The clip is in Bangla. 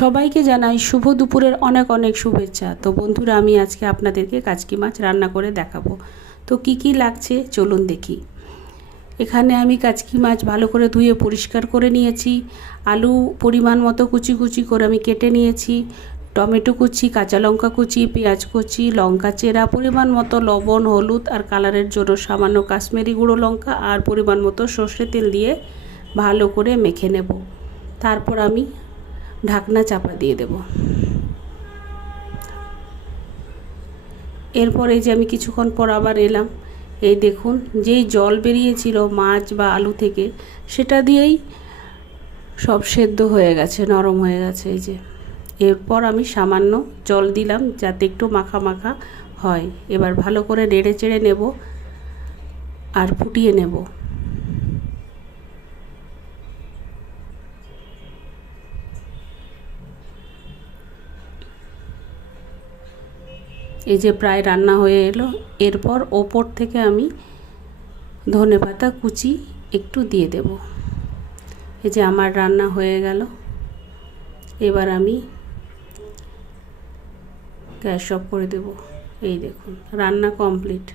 সবাইকে জানাই শুভ দুপুরের অনেক অনেক শুভেচ্ছা। তো বন্ধুরা, আমি আজকে আপনাদেরকে কাচকি মাছ রান্না করে দেখাবো। তো কি কি লাগছে চলুন দেখি। এখানে আমি কাচকি মাছ ভালো করে ধুয়ে পরিষ্কার করে নিয়েছি। আলু পরিমাণ মতো কুচি কুচি করে আমি কেটে নিয়েছি। টমেটো কুচি, কাঁচা লঙ্কা কুচি, পেঁয়াজ কুচি, লঙ্কা চেরা, পরিমাণ মতো লবণ, হলুদ আর কালারের জন্য সামান্য কাশ্মীরি গুঁড়ো লঙ্কা আর পরিমাণ মতো সর্ষে তেল দিয়ে ভালো করে মেখে নেব। তারপর আমি ঢাকনা চাপা দিয়ে দেব। এরপর এই যে আমি কিছুক্ষণ পর আবার এলাম, এই দেখুন যেই জল বেরিয়েছিল মাছ বা আলু থেকে, সেটা দিয়েই সব সেদ্ধ হয়ে গেছে, নরম হয়ে গেছে। এই যে এরপর আমি সামান্য জল দিলাম যাতে একটু মাখা মাখা হয়। এবার ভালো করে নেড়ে চেড়ে নেব আর ফুটিয়ে নেব। এই যে প্রায় রান্না হয়ে এলো। এরপর ওপর থেকে আমি ধনেপাতা কুচি একটু দিয়ে দেব। এই যে আমার রান্না হয়ে গেল। এবার আমি গ্যাস অফ করে দেব। এই দেখুন রান্না কমপ্লিট।